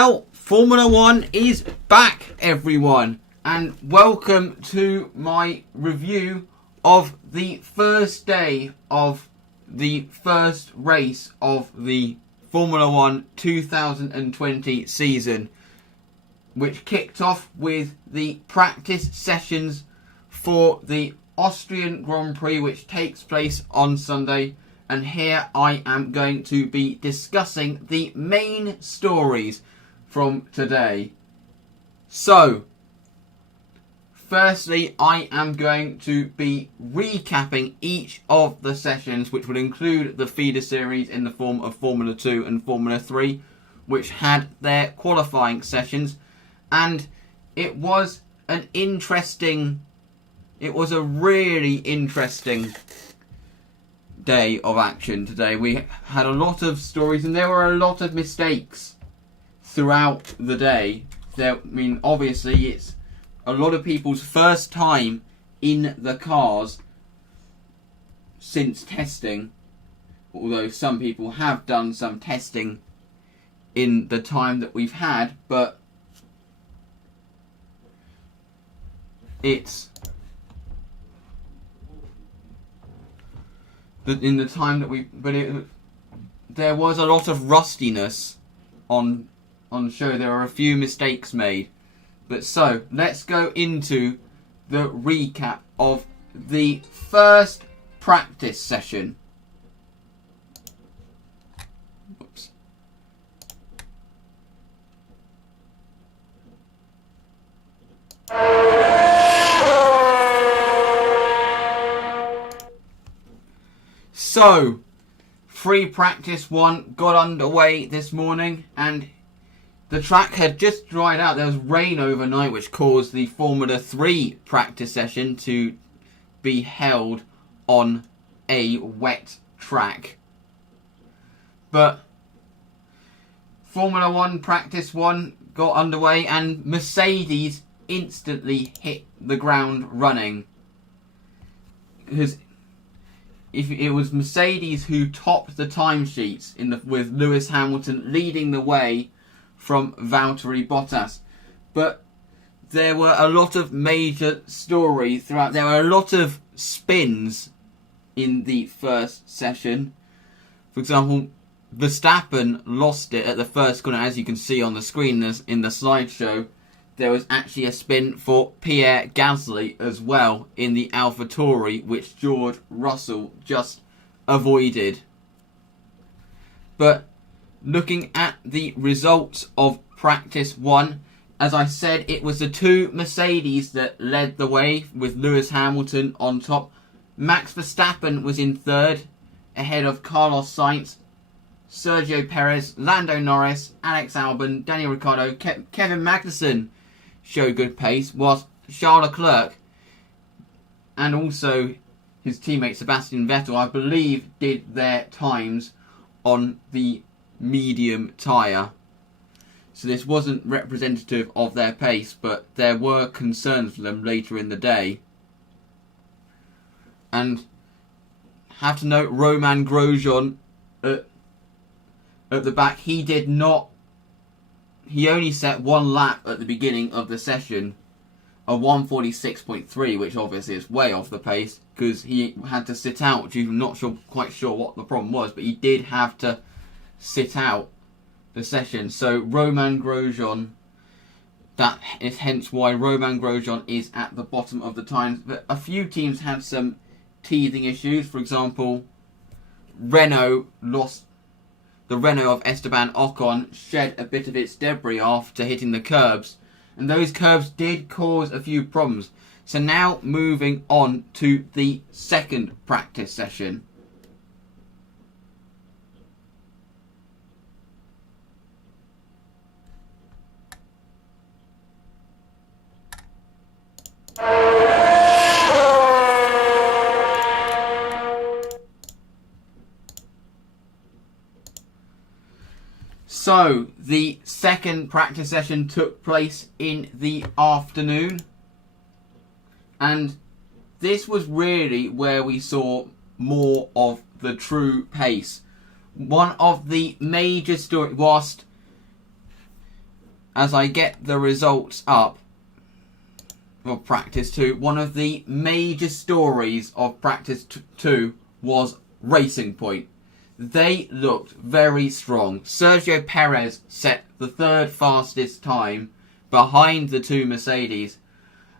Well, Formula 1 is back, everyone, and welcome to my review of the first day of the first race of the Formula 1 2020 season, which kicked off with the practice sessions for the Austrian Grand Prix, which takes place on Sunday. And here I am going to be discussing the main stories from today. So, firstly, I am going to be recapping each of the sessions, which would include the feeder series in the form of Formula 2 and Formula 3, which had their qualifying sessions. And it was a really interesting day of action today. We had a lot of stories and there were a lot of mistakes throughout the day. Obviously it's a lot of people's first time in the cars since testing, although some people have done some testing in the time that we've had, but there was a lot of rustiness on show. There were a few mistakes made. But so, let's go into the recap of the first practice session. Oops. So, free practice 1 got underway this morning, and the track had just dried out. There was rain overnight, which caused the Formula 3 practice session to be held on a wet track. But Formula 1 practice 1 got underway, and Mercedes instantly hit the ground running. Because if it was Mercedes who topped the timesheets with Lewis Hamilton leading the way from Valtteri Bottas. But there were a lot of major stories throughout. There were a lot of spins in the first session. For example, Verstappen lost it at the first corner, as you can see on the screen in the slideshow. There was actually a spin for Pierre Gasly as well in the AlphaTauri, which George Russell just avoided. But looking at the results of practice 1, as I said, it was the two Mercedes that led the way with Lewis Hamilton on top. Max Verstappen was in third, ahead of Carlos Sainz, Sergio Perez, Lando Norris, Alex Albon, Daniel Ricciardo, Kevin Magnussen showed good pace, whilst Charles Leclerc and also his teammate Sebastian Vettel, I believe, did their times on the medium tyre. So this wasn't representative of their pace, but there were concerns for them later in the day. And have to note Romain Grosjean at the back. He only set one lap at the beginning of the session, a 1:46.3, which obviously is way off the pace because he had to sit out due to quite sure what the problem was, but he did have to sit out the session. So Romain Grosjean, that is hence why Romain Grosjean is at the bottom of the times. But a few teams had some teething issues. For example, the Renault of Esteban Ocon shed a bit of its debris after hitting the curbs, and those curbs did cause a few problems. So now moving on to the second practice session. So, the second practice session took place in the afternoon, and this was really where we saw more of the true pace. One of the major stories, whilst as I get the results up of practice 2, one of the major stories of practice 2 was Racing Point. They looked very strong. Sergio Perez set the 3rd fastest time behind the 2 Mercedes,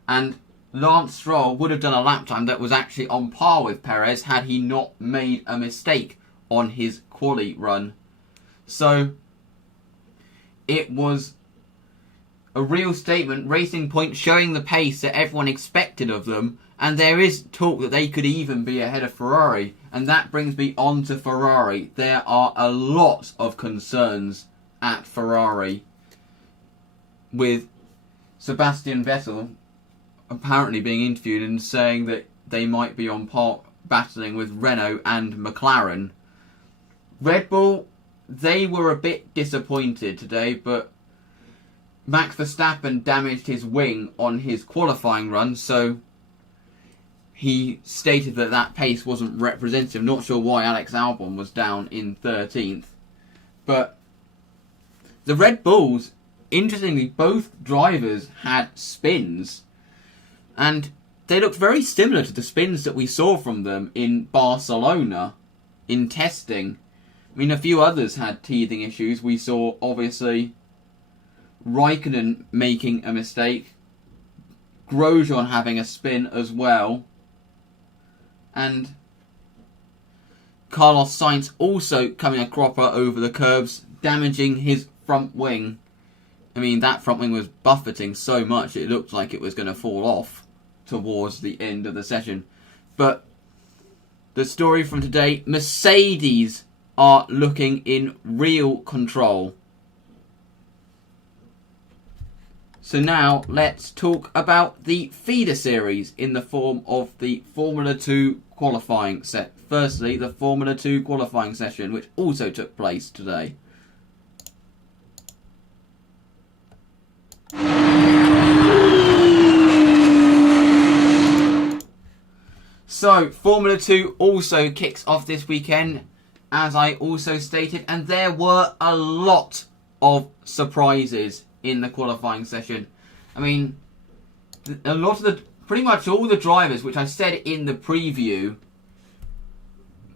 and Lance Stroll would have done a lap time that was actually on par with Perez had he not made a mistake on his quali run. So it was a real statement. Racing Point showing the pace that everyone expected of them, and there is talk that they could even be ahead of Ferrari. And that brings me on to Ferrari. There are a lot of concerns at Ferrari, with Sebastian Vettel apparently being interviewed and saying that they might be on par battling with Renault and McLaren. Red Bull, they were a bit disappointed today, but Max Verstappen damaged his wing on his qualifying run, so he stated that that pace wasn't representative. Not sure why Alex Albon was down in 13th. But the Red Bulls, interestingly, both drivers had spins, and they looked very similar to the spins that we saw from them in Barcelona in testing. I mean, a few others had teething issues. We saw, obviously, Raikkonen making a mistake, Grosjean having a spin as well, and Carlos Sainz also coming a cropper over the curbs, damaging his front wing. I mean, that front wing was buffeting so much it looked like it was going to fall off towards the end of the session. But the story from today, Mercedes are looking in real control. So now let's talk about the feeder series in the form of the Formula 2 qualifying set. Firstly, the Formula 2 qualifying session, which also took place today. So, Formula 2 also kicks off this weekend, as I also stated, and there were a lot of surprises in the qualifying session. I mean, a lot of the, pretty much all the drivers, which I said in the preview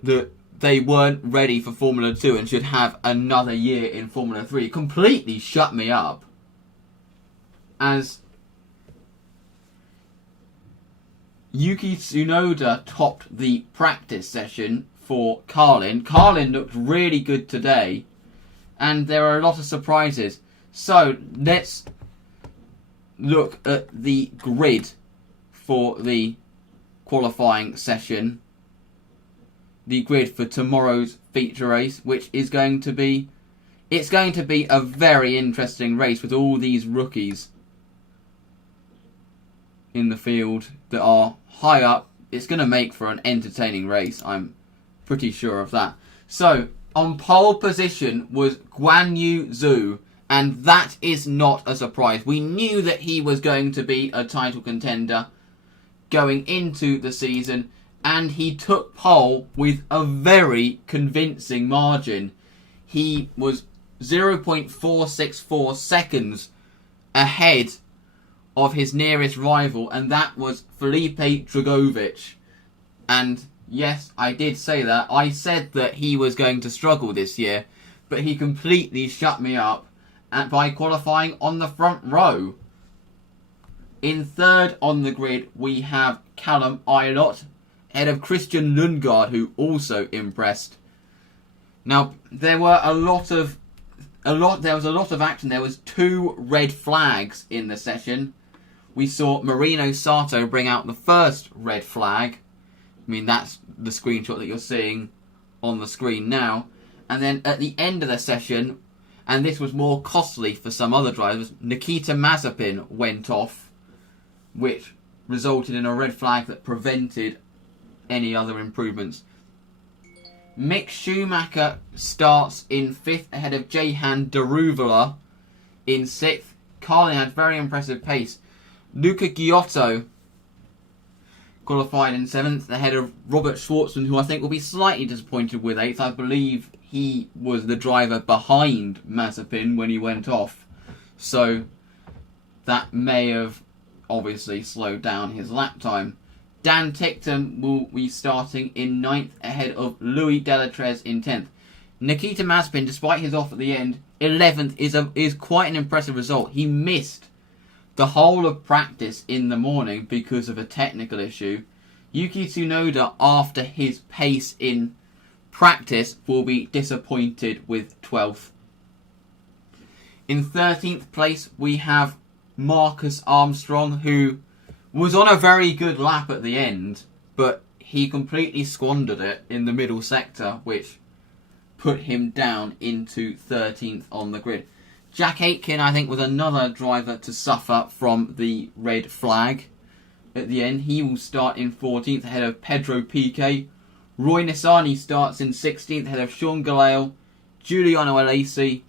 that they weren't ready for Formula 2 and should have another year in Formula 3, completely shut me up. As Yuki Tsunoda topped the practice session for Carlin. Carlin looked really good today, and there are a lot of surprises. So let's look at the grid for the qualifying session. The grid for tomorrow's feature race, which is going to be, it's going to be a very interesting race with all these rookies in the field that are high up. It's going to make for an entertaining race, I'm pretty sure of that. So, on pole position was Guan Yu Zhou, and that is not a surprise. We knew that he was going to be a title contender going into the season, and he took pole with a very convincing margin. He was 0.464 seconds ahead of his nearest rival, and that was Felipe Drugovich. And yes, I did say that. I said that he was going to struggle this year, but he completely shut me up by qualifying on the front row. In third on the grid, we have Callum Ilott, ahead of Christian Lundgaard, who also impressed. Now, there was a lot of action. There was 2 red flags in the session. We saw Marino Sato bring out the first red flag. I mean, that's the screenshot that you're seeing on the screen now. And then at the end of the session, and this was more costly for some other drivers, Nikita Mazepin went off, which resulted in a red flag that prevented any other improvements. Mick Schumacher starts in 5th ahead of Jehan Daruvala in 6th. Carlin had very impressive pace. Luca Giotto qualified in 7th ahead of Robert Schwartzman, who I think will be slightly disappointed with 8th. I believe he was the driver behind Mazepin when he went off. So that may have obviously slowed down his lap time. Dan Ticktum will be starting in 9th ahead of Louis Delattrez in 10th. Nikita Mazepin, despite his off at the end, 11th is quite an impressive result. He missed the whole of practice in the morning because of a technical issue. Yuki Tsunoda, after his pace in practice, will be disappointed with 12th. In 13th place, we have Marcus Armstrong, who was on a very good lap at the end, but he completely squandered it in the middle sector, which put him down into 13th on the grid. Jack Aitken, I think, was another driver to suffer from the red flag at the end. He will start in 14th ahead of Pedro Piquet. Roy Nissany starts in 16th ahead of Sean Gelael, Giuliano Alesi,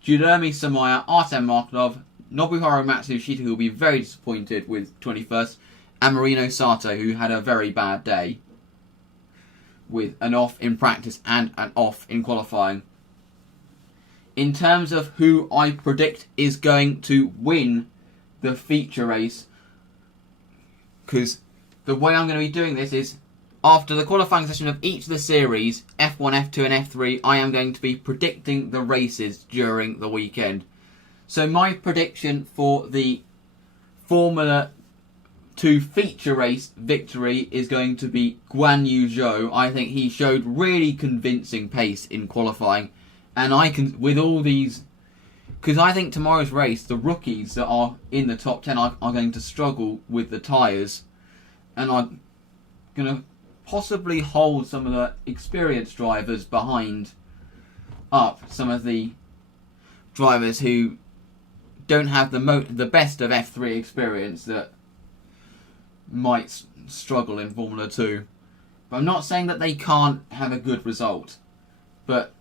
Jeremy Samaya, Artem Markov, Nobuharu Matsushita, who will be very disappointed with 21st, and Marino Sato, who had a very bad day with an off in practice and an off in qualifying. In terms of who I predict is going to win the feature race, because the way I'm going to be doing this is, after the qualifying session of each of the series, F1, F2 and F3, I am going to be predicting the races during the weekend. So my prediction for the Formula 2 feature race victory is going to be Guan Yu Zhou. I think he showed really convincing pace in qualifying. And I can, with all these, because I think tomorrow's race, the rookies that are in the top 10 are going to struggle with the tyres. And I'm going to possibly hold some of the experienced drivers behind up. Some of the drivers who don't have the best of F3 experience that might struggle in Formula 2. But I'm not saying that they can't have a good result. But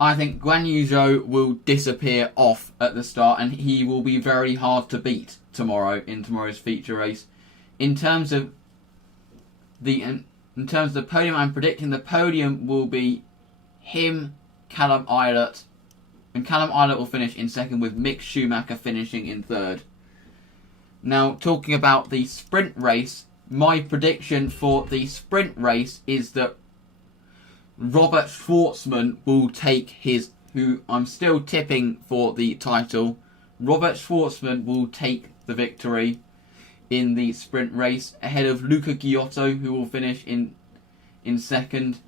I think Guan Yu Zhou will disappear off at the start, and he will be very hard to beat tomorrow in tomorrow's feature race. In terms of the podium, I'm predicting the podium will be him, Callum Ilott, and Callum Ilott will finish in second, with Mick Schumacher finishing in third. Now, talking about the sprint race, my prediction for the sprint race is that Robert Schwartzman will take who I'm still tipping for the title, Robert Schwartzman will take the victory in the sprint race, ahead of Luca Giotto, who will finish in second.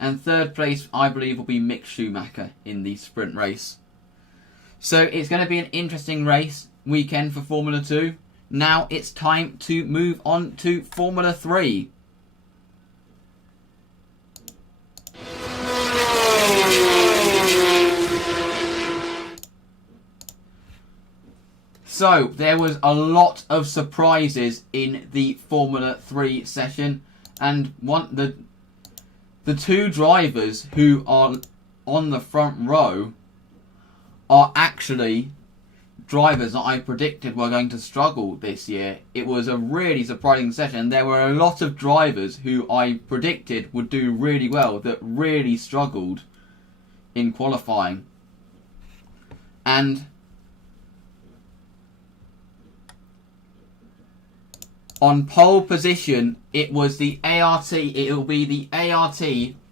And third place, I believe, will be Mick Schumacher in the sprint race. So it's going to be an interesting race weekend for Formula 2. Now it's time to move on to Formula 3. So, there was a lot of surprises in the Formula 3 session, and the two drivers who are on the front row are actually drivers that I predicted were going to struggle this year. It was a really surprising session. There were a lot of drivers who I predicted would do really well that really struggled in qualifying. And on pole position, it was the ART. It will be the ART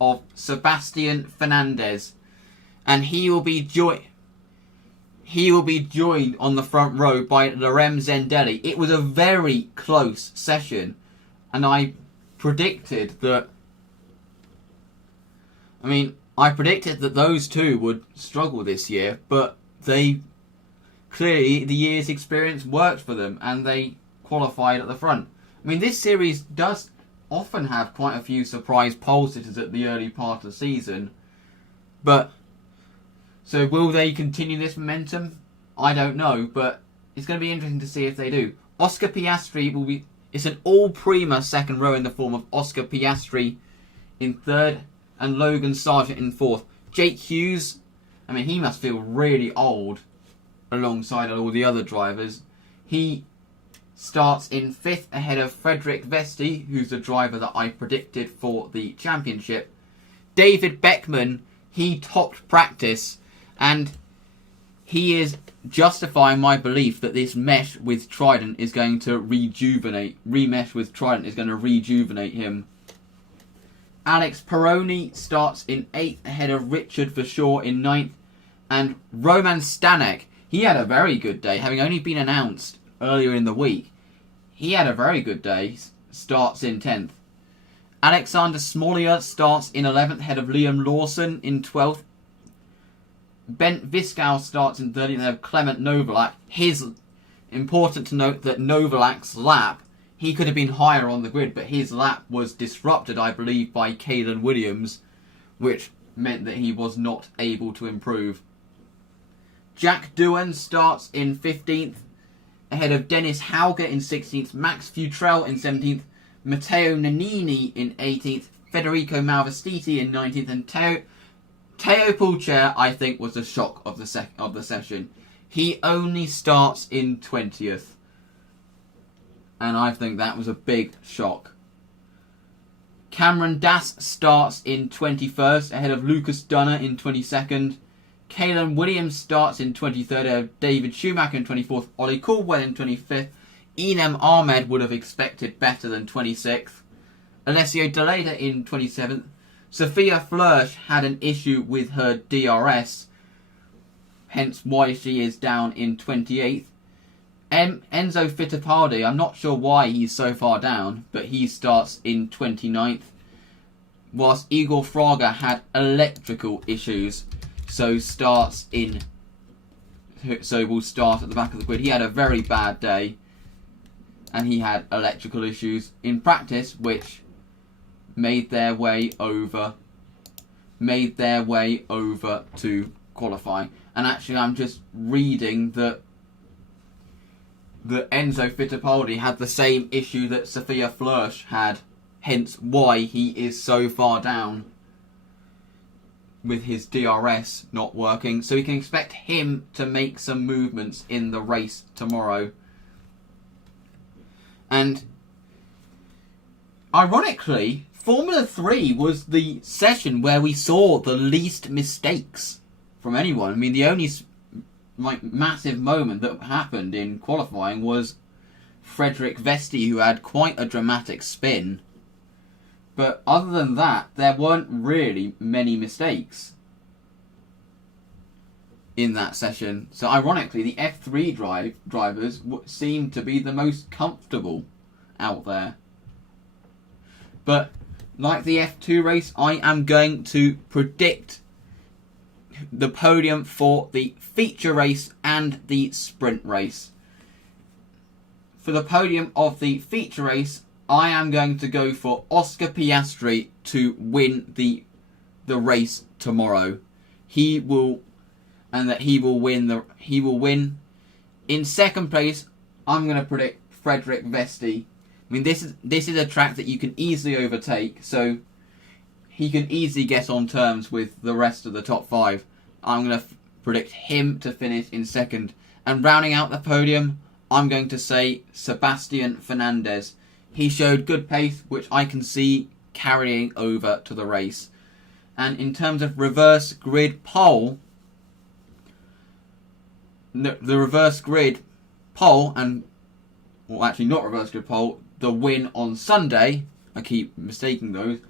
of Sebastian Fernandez, and he will be joined on the front row by Lorem Zendelli. It was a very close session, and I predicted that. I predicted that those two would struggle this year, but they clearly, the year's experience worked for them, and they qualified at the front. This series does often have quite a few surprise pole sitters at the early part of the season, but so will they continue this momentum? I don't know, but it's going to be interesting to see if they do. Oscar Piastri it's an all-prima second row in the form of Oscar Piastri in third and Logan Sargent in fourth. Jake Hughes, he must feel really old alongside all the other drivers. He starts in fifth ahead of Frederick Vesti, who's the driver that I predicted for the championship. David Beckman, he topped practice, and he is justifying my belief that this mesh with Trident is going to remesh with Trident is going to rejuvenate him. Alex Peroni starts in 8th ahead of Richard Verschoor in 9th. And Roman Stanek, he had a very good day, having only been announced earlier in the week. He had a very good day, starts in 10th. Alexander Smolia starts in 11th ahead of Liam Lawson in 12th. Bent Viscal starts in 13th ahead of Clement Novalak. Important to note that Novalak's lap, he could have been higher on the grid, but his lap was disrupted, I believe, by Caelan Williams, which meant that he was not able to improve. Jack Doohan starts in 15th ahead of Dennis Hauger in 16th, Max Futrell in 17th, Matteo Nannini in 18th, Federico Malvestiti in 19th, and Teo Pulcher, I think, was the shock of the session. He only starts in 20th. And I think that was a big shock. Cameron Dass starts in 21st ahead of Lucas Dunner in 22nd. Caelan Williams starts in 23rd ahead of David Schumacher in 24th. Ollie Caldwell in 25th. Enem Ahmed would have expected better than 26th. Alessio Deleda in 27th. Sophia Flörsch had an issue with her DRS, hence why she is down in 28th. Enzo Fittipaldi, I'm not sure why he's so far down, but he starts in 29th. Whilst Igor Fraga had electrical issues, so will start at the back of the grid. He had a very bad day, and he had electrical issues in practice, which made their way over to qualifying. And actually, I'm just reading that Enzo Fittipaldi had the same issue that Sophia Flörsch had, hence why he is so far down with his DRS not working. So we can expect him to make some movements in the race tomorrow. And ironically, Formula 3 was the session where we saw the least mistakes from anyone. I mean, the only massive moment that happened in qualifying was Frederick Vesti, who had quite a dramatic spin. But other than that, there weren't really many mistakes in that session. So ironically, the F3 drivers seemed to be the most comfortable out there. But like the F2 race, I am going to predict the podium for the feature race and the sprint race. For the podium of the feature race, I am going to go for Oscar Piastri to win the race tomorrow. He will win. In second place, I'm going to predict Frederick Vesti. I mean, this is a track that you can easily overtake, so he can easily get on terms with the rest of the top 5. I'm going to predict him to finish in second. And rounding out the podium, I'm going to say Sebastian Fernandez. He showed good pace, which I can see carrying over to the race. And in terms of reverse grid pole, the reverse grid pole, and, well, actually not reverse grid pole, the win on Sunday, I keep mistaking those,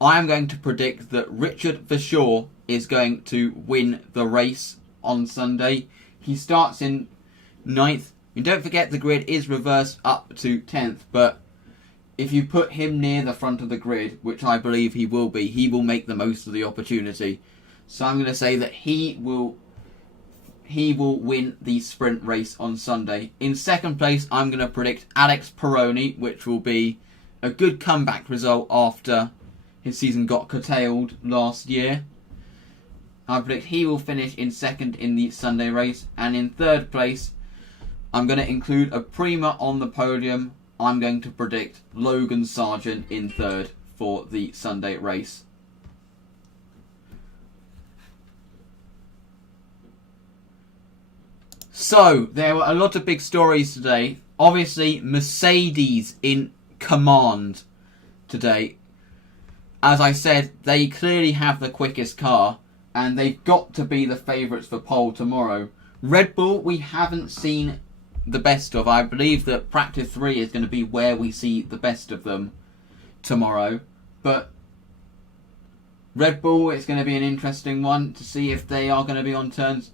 I am going to predict that Richard Verschoor is going to win the race on Sunday. He starts in 9th. And don't forget the grid is reversed up to 10th, but if you put him near the front of the grid, which I believe he will make the most of the opportunity. So I'm going to say that he will win the sprint race on Sunday. In second place, I'm going to predict Alex Peroni, which will be a good comeback result after his season got curtailed last year. I predict he will finish in second in the Sunday race. And in third place, I'm going to include a Prima on the podium. I'm going to predict Logan Sargent in third for the Sunday race. So, there were a lot of big stories today. Obviously, Mercedes in command today. As I said, they clearly have the quickest car, and they've got to be the favourites for pole tomorrow. Red Bull, we haven't seen the best of. I believe that practice 3 is going to be where we see the best of them tomorrow. But Red Bull is going to be an interesting one to see if they are going to be on turns.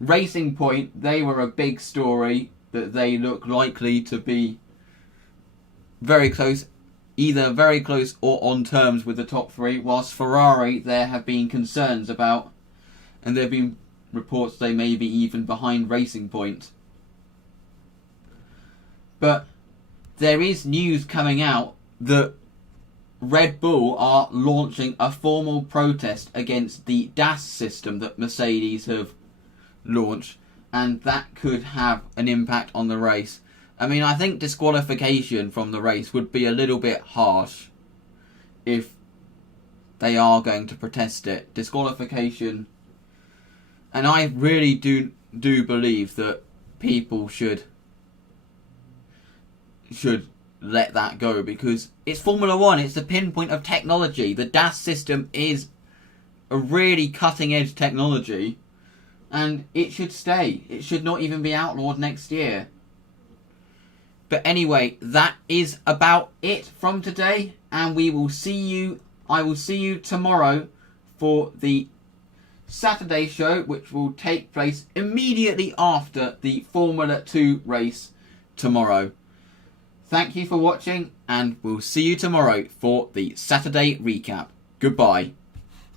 Racing Point, they were a big story that they look likely to be very close, either very close or on terms with the top 3, whilst Ferrari, there have been concerns about, and there have been reports they may be even behind Racing Point. But there is news coming out that Red Bull are launching a formal protest against the DAS system that Mercedes have launched, and that could have an impact on the race. I mean, I think disqualification from the race would be a little bit harsh if they are going to protest it. Disqualification, and I really do believe that people should let that go, because it's Formula 1, it's the pinpoint of technology. The DAS system is a really cutting edge technology, and it should stay. It should not even be outlawed next year. But anyway, that is about it from today, and I will see you tomorrow for the Saturday show, which will take place immediately after the Formula 2 race tomorrow. Thank you for watching, and we'll see you tomorrow for the Saturday recap. Goodbye.